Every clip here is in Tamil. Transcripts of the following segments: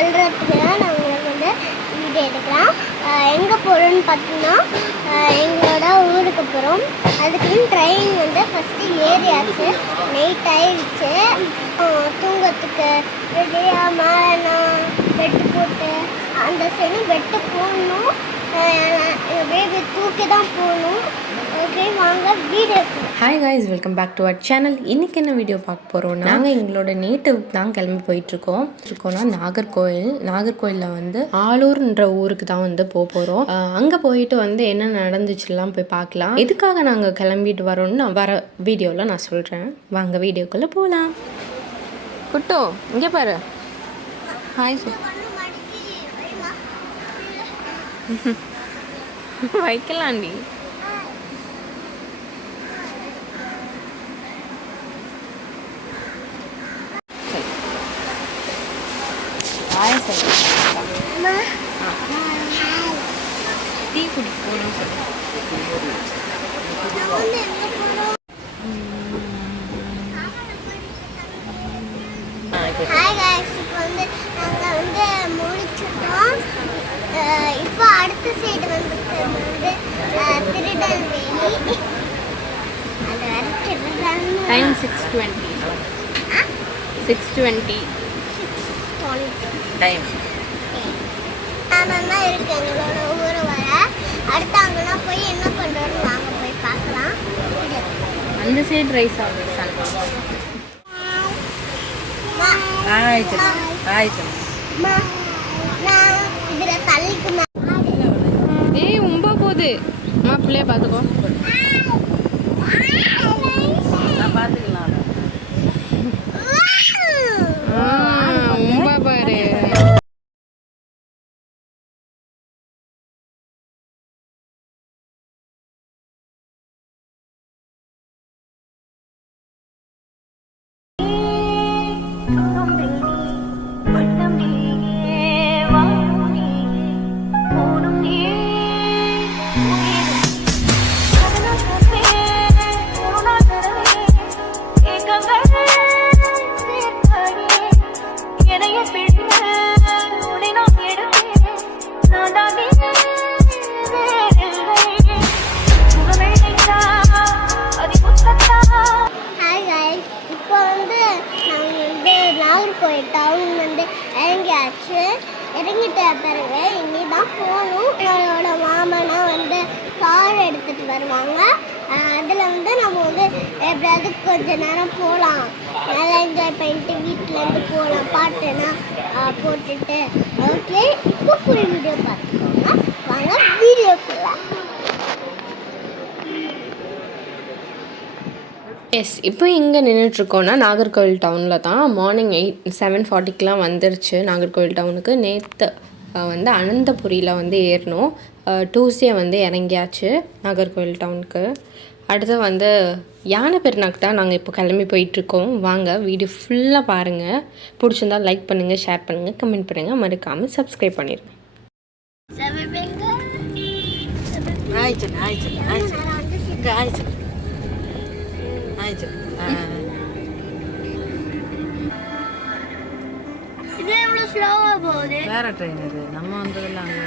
சொல்கிறதுக்கு தான் நான் உங்களுக்கு வந்து வீடியோ எடுக்கிறேன். எங்கே போகிறோன்னு பார்த்தீங்கன்னா எங்களோட ஊருக்கு போகிறோம். அதுக்குன்னு ட்ரெயின் வந்து ஃபஸ்ட்டு ஏறியாச்சு. நைட் ஆயிடுச்சு. தூங்கத்துக்கு ரெடியாக மேலே நான் பெட்டு போட்டு அந்த சைடு பெட்டு போடணும். பேபி தூக்கி தான் போகணும். ஓகே, வாங்க video. Hi guys, welcome back to our channel. இன்றைக்கி என்ன வீடியோ பார்க்க போகிறோம்னா, நாங்கள் எங்களோட நேட்டிவ் தான் கிளம்பி போயிட்டுருக்கோம்னா நாகர்கோயிலில் வந்து ஆலூர்ன்ற ஊருக்கு தான் வந்து போகிறோம். அங்கே போயிட்டு வந்து என்ன நடந்துச்சுலாம் போய் பார்க்கலாம். எதுக்காக நாங்கள் கிளம்பிட்டு வரோம்னு நான் வர வீடியோவில் நான் சொல்கிறேன். வாங்க வீடியோக்குள்ளே போகலாம். குட்டோ இங்கே பாரு. Hi sir. வைக்கலாண்டி. டீ குடிக்க போகணும் சொல்லி. ஹாய் காய்ஸ், இப்போ வந்து நாங்கள் வந்து முடிச்சிட்டோம். இப்போ அடுத்த சைடு வந்து திருநெல்வேலி. Time 6:20 time. தான் இருக்கு எங்களோட ஊர் வர. அடுத்து அங்கன்னா போய் என்ன பண்ணுறோன்னு நாங்கள் போய் பார்க்கலாம். அந்த சைடு ரைஸ் ஆகுது. இதில் தள்ளிக்கு ஏய் உம்ப போகுது. அம்மா பிள்ளைய பார்த்துக்கோ. பார்த்துக்கலாம். உம்ப பாரு. டவுன் வந்து இறங்கிட்ட பிறகு இனி தான் போகணும். என்னோட மாமனா வந்து கார் எடுத்துகிட்டு வருவாங்க. அதில் வந்து நம்ம வந்து எப்படியாவது கொஞ்ச நேரம் போகலாம், நல்லா என்ஜாய் பண்ணிட்டு வீட்டிலேருந்து போகலாம், பாட்டுனா போட்டுட்டு. ஓகே, இப்போ ஃபுல் வீடியோ பார்த்துக்கோங்க. வாங்க வீடியோக்குள்ள. எஸ், இப்போ இங்கே நின்றுட்டுருக்கோன்னா நாகர்கோவில் டவுனில் தான். மார்னிங் 7:40க்கெலாம் வந்துருச்சு நாகர்கோவில் டவுனுக்கு. நேற்று வந்து அனந்தபுரியில் வந்து ஏறணும். டியூஸ்டே வந்து இறங்கியாச்சு நாகர்கோவில் டவுனுக்கு. அடுத்து வந்து யானை பெருநாக்கு தான் நாங்கள் இப்போ கிளம்பி போயிட்டுருக்கோம். வாங்க வீடியோ ஃபுல்லாக பாருங்கள். பிடிச்சிருந்தால் லைக் பண்ணுங்கள், ஷேர் பண்ணுங்கள், கமெண்ட் பண்ணுங்கள், மறக்காமல் சப்ஸ்கிரைப் பண்ணிடுங்க. இது எவ்வளோ ஸ்லோவாக போகுது. வேற ட்ரெயின் இது, நம்ம வந்ததில்ல. அங்கே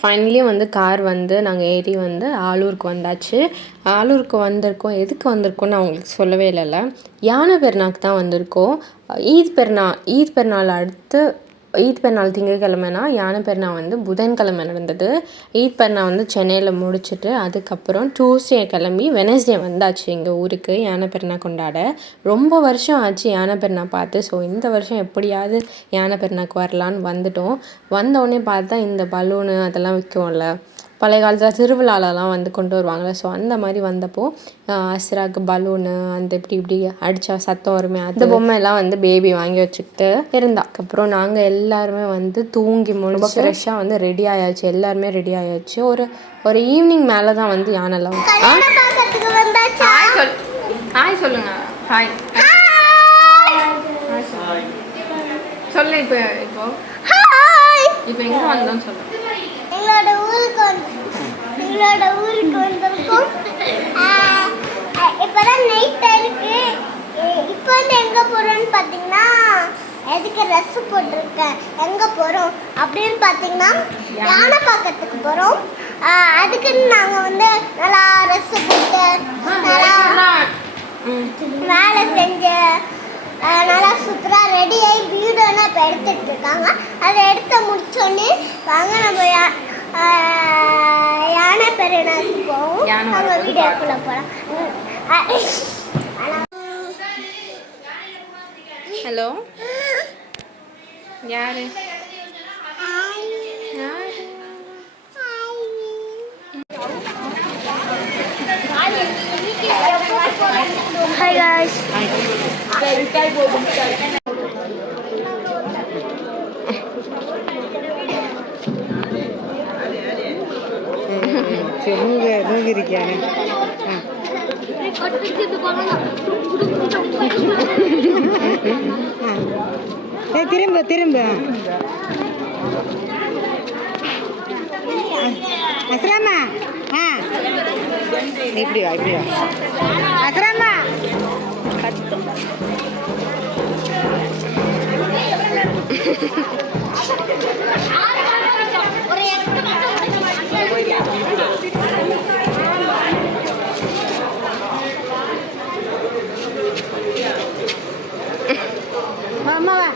ஃபைனலி வந்து கார் வந்து நாங்கள் ஏறி வந்து ஆலூருக்கு வந்தாச்சு. ஆலூருக்கு வந்திருக்கோம். எதுக்கு வந்திருக்கோம்னு நான் உங்களுக்கு சொல்லவே இல்லைல்ல. யானை பெருநாக்கு தான் வந்திருக்கோம். ஈத் பெருநாள் அடுத்து ஈத் பெருநாள் திங்கட்கிழமைனா யானை பெருநாள் வந்து புதன்கிழமை நடந்தது. ஈத் பெருநாள் வந்து சென்னையில் முடிச்சுட்டு அதுக்கப்புறம் டியூஸ்டே கிளம்பி வெனஸ்டே வந்தாச்சு எங்கள் ஊருக்கு யானை பெருநாள் கொண்டாட. ரொம்ப வருஷம் ஆச்சு யானை பெருநாள் பார்த்து. ஸோ இந்த வருஷம் எப்படியாவது யானை பெருநாளுக்கு வரலான்னு வந்துட்டோம். வந்தோடனே பார்த்தா இந்த பலூனு அதெல்லாம் விற்கும்ல, பழைய காலத்தில் திருவிழாலலாம் வந்து கொண்டு வருவாங்கள்ல. ஸோ அந்த மாதிரி வந்தப்போ அஸ்ராக்கு பலூனு அந்த இப்படி அடித்தா சத்தம் வருமே, அந்த பொம்மையெல்லாம் வந்து பேபி வாங்கி வச்சுக்கிட்டு இருந்தா. அதுக்கப்புறம் நாங்கள் எல்லாருமே வந்து தூங்கி ரொம்ப ஃப்ரெஷ்ஷாக வந்து ரெடி ஆயாச்சு. எல்லாருமே ரெடி ஆயாச்சு. ஒரு ஈவினிங் மேலே தான் வந்து யானைலாம். ஹாய் சொல்லுங்க. ஹாய். சொல்லு இப்போ ஹாய் இப்போ எங்கே வந்தோம்னு சொல்லு. எங்களோட ஊருக்கு வந்திருக்கோம். இப்போதான் நைட் இருக்கு. இப்போ வந்து எங்கே போகிறோம்னு பார்த்தீங்கன்னா எதுக்கு ட்ரெஸ் போட்டிருக்கேன் எங்கே போகிறோம் அப்படின்னு பார்த்தீங்கன்னா யானை பார்க்கறதுக்கு போகிறோம். அதுக்குன்னு நாங்கள் வந்து நல்லா ட்ரெஸ் போட்டு நல்லா வேலை செஞ்சு நல்லா சூப்பராக ரெடி ஆகி வீடியோலாம் இப்போ எடுத்துகிட்டு இருக்காங்க. அதை எடுத்து முடிச்சோடனே வாங்க நம்ம யானை பெருநாளுக்கு போவோம். அவங்க வீடியோக்குள்ளே போகலாம். ஹலோ யாரு Hi guys. மூவிருக்கானே திரும்ப திரும்ப அஸ்ராமா இப்படி வா அஸ்ராமா அம்மாவா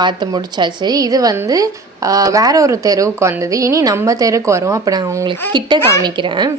பார்த்து முடிச்சாச்சு. இது வந்து வேற ஒரு தெருவுக்கு வந்தது. இனி நம்ம தெருவுக்கு வரும். அப்போ நான் உங்களுக்கு கிட்ட காமிக்கிறேன்.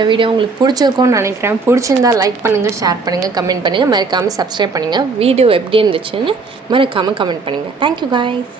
இந்த வீடியோ உங்களுக்கு பிடிச்சிருக்கும்னு நினைக்கிறேன். பிடிச்சிருந்தா லைக் பண்ணுங்கள், ஷேர் பண்ணுங்கள், கமெண்ட் பண்ணுங்கள், மறக்காமல் சப்ஸ்கிரைப் பண்ணுங்கள். வீடியோ எப்படி இருந்துச்சுன்னு மறக்காமல் கமெண்ட் பண்ணுங்கள். Thank you guys.